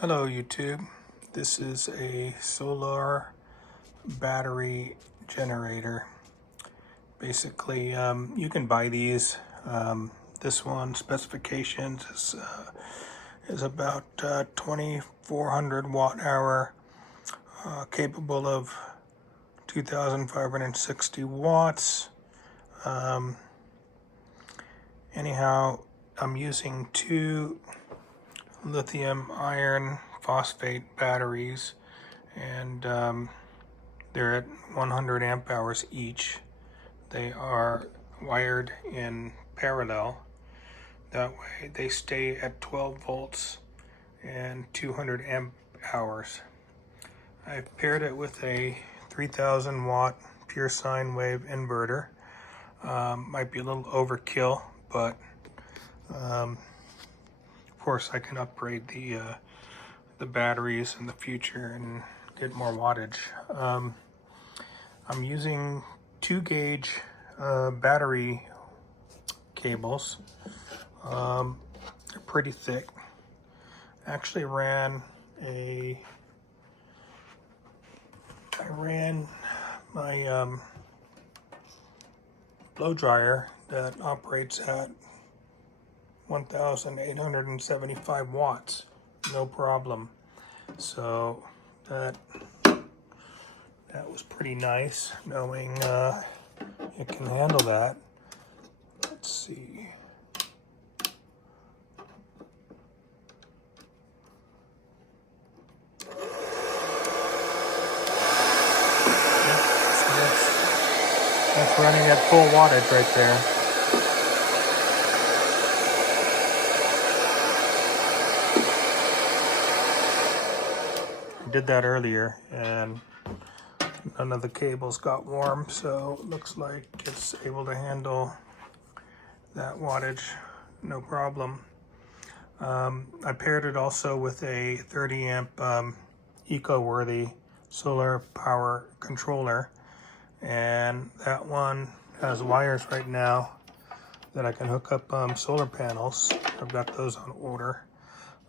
Hello YouTube, this is a solar battery generator. Basically, you can buy these. This one specifications is about 2400 watt hour, capable of 2560 watts. Anyhow, I'm using two lithium iron phosphate batteries, and they're at 100 amp hours each. They are wired in parallel. That way they stay at 12 volts and 200 amp hours. I've paired it with a 3000 watt pure sine wave inverter. Might be a little overkill, but of course I can upgrade the batteries in the future and get more wattage. I'm using 2-gauge battery cables. They're pretty thick. Actually I ran my blow dryer that operates at 1875 watts, no problem. So that was pretty nice, knowing it can handle that. Let's see. That's running at full wattage right there. I did that earlier and none of the cables got warm, so it looks like it's able to handle that wattage, no problem. I paired it also with a 30 amp eco-worthy solar power controller, and that one has wires right now that I can hook up solar panels. I've got those on order.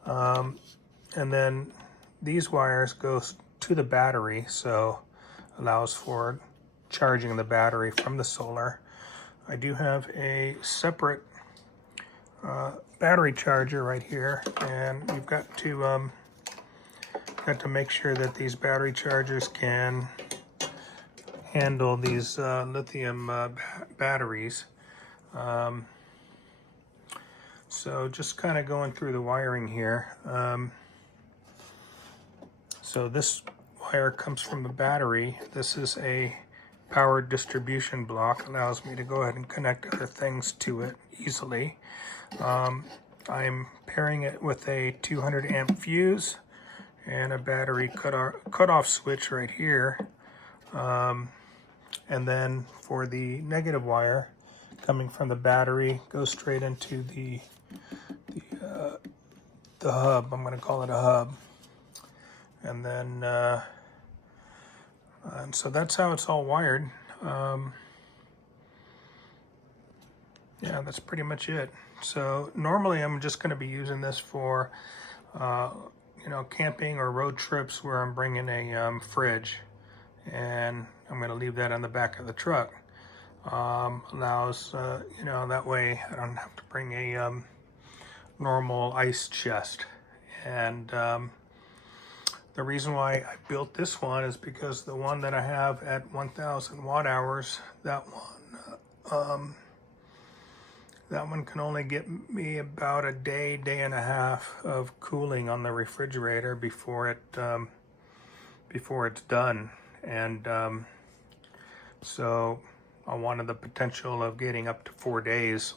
And then these wires go to the battery, so allows for charging the battery from the solar. I do have a separate battery charger right here, and you've got to make sure that these battery chargers can handle these lithium batteries. So just kind of going through the wiring here. So this wire comes from the battery. This is a power distribution block, allows me to go ahead and connect other things to it easily. I'm pairing it with a 200 amp fuse and a battery cutoff switch right here. And then for the negative wire coming from the battery, goes straight into the hub. I'm going to call it a hub. And then and so that's how it's all wired. Yeah, that's pretty much it. So normally I'm just going to be using this for camping or road trips where I'm bringing a fridge, and I'm going to leave that on the back of the truck. Allows that way I don't have to bring a normal ice chest. And the reason why I built this one is because the one that I have at 1000 watt hours, that one can only get me about a day and a half of cooling on the refrigerator before it's done. And so I wanted the potential of getting up to 4 days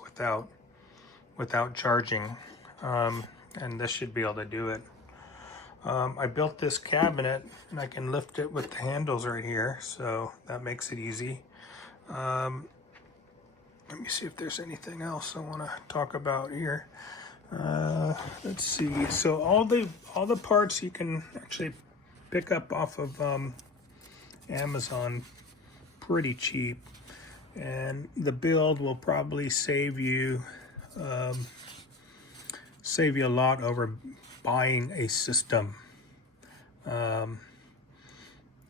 without charging, and this should be able to do it. I built this cabinet and I can lift it with the handles right here, so that makes it easy. Let me see if there's anything else I want to talk about here. Let's see. So all the parts you can actually pick up off of Amazon pretty cheap, and the build will probably save you a lot over buying a system.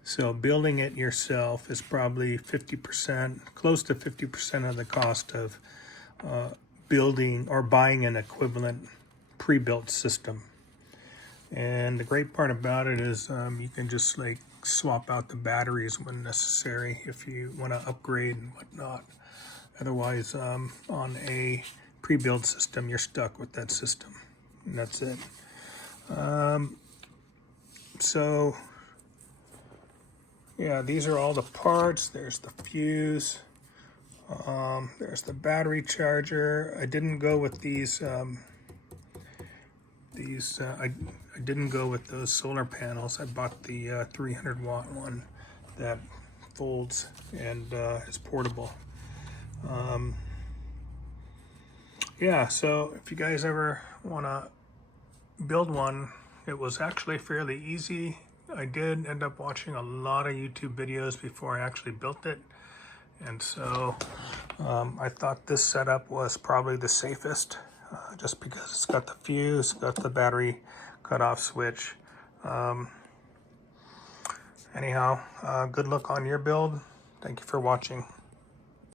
So building it yourself is probably 50%, close to 50% of the cost of building or buying an equivalent pre-built system. And the great part about it is you can just like swap out the batteries when necessary if you want to upgrade and whatnot. Otherwise, on a pre-built system, you're stuck with that system, and that's it. So yeah, these are all the parts. There's the fuse. There's the battery charger. I didn't go with these. I didn't go with those solar panels. I bought the 300 watt one that folds and is portable. Yeah, so if you guys ever want to build one, it was actually fairly easy. I did end up watching a lot of YouTube videos before I actually built it. And so I thought this setup was probably the safest, just because it's got the fuse, got the battery cutoff switch. Anyhow, good luck on your build. Thank you for watching.